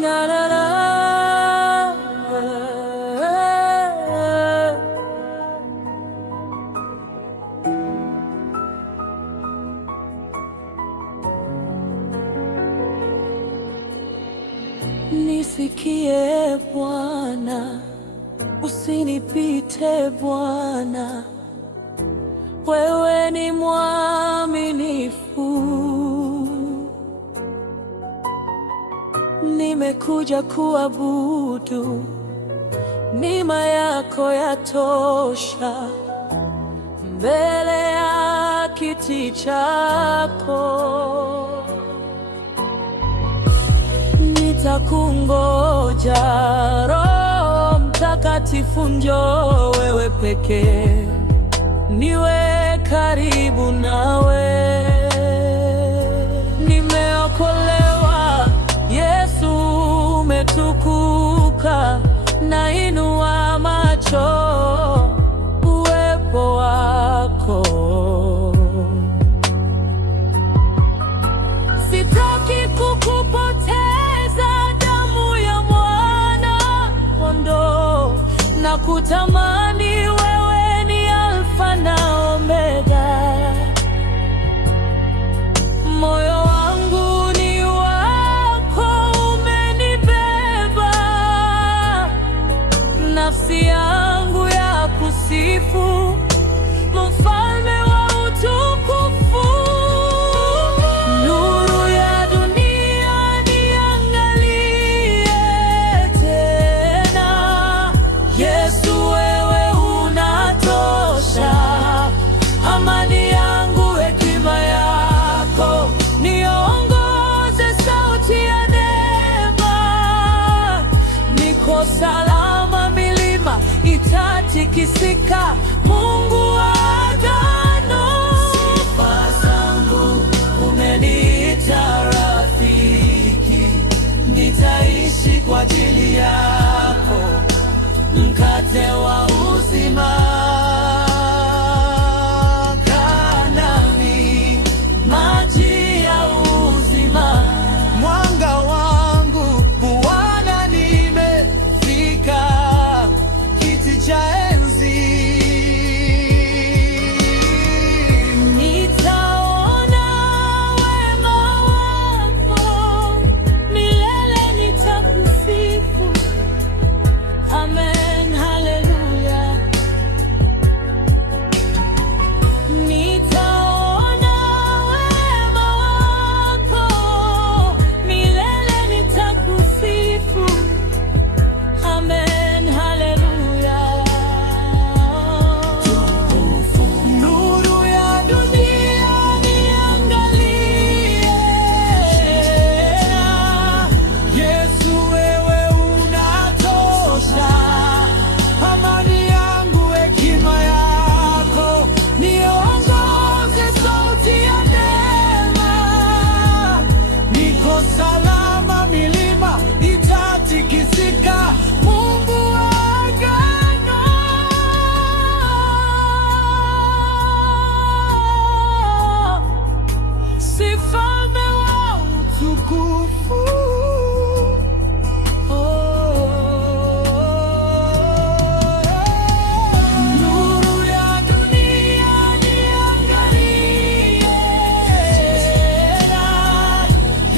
La la la. Nisikie Bwana, usinipite Bwana, wewe ni mwaminifu. Nimekuja kuabudu, neema yako yatosha mbele ya kiti chako. Nitakungoja, Roho Mtakatifu njoo wewe pekee, niwe karibu nawe. Nimeokolewa, Yesu umetukuka, nainua macho uwepo wako. Sitaki kukupoteza, damu ya mwana kondoo, na kutamani wewe ni Alfa na Omega. Moyo wangu ni wako, umenibeba, nafsi yangu ya kusifu, Mfalme wa utukufu. Nuru ya dunia niangalie tena, Yesu wewe unatosha. Amani yangu, hekima yako, niongoze sauti ya neema. Niko salama, milima itatikisika, Mungu wa agano. Sifa zangu, umeniita rafiki, nitaishi kwa ajili yako, mkate wa uzima. Kaa nami, maji ya uzima, mwanga wangu Bwana, nimefika kiti cha enzi. Nitaona wema wako, milele nitakusifu. Amen, haleluya. Nitaona wema wako, milele nitakusifu. Amen, haleluya. Nuru ya dunia niangalie, Yesu wewe unatosha. Amani yangu, hekima yako, niongoze sauti ya neema. Niko salama, milima itatikisika, Mungu wa agano. Mfalme wa utukufu. Nuru ya dunia niangalie,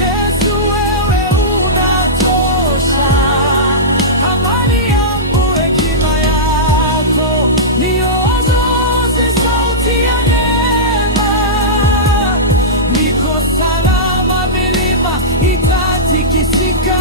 Yesu wewe unatosha. Amani yangu, hekima yako, niongoze sauti ya neema. Niko salama, milima itatikisika,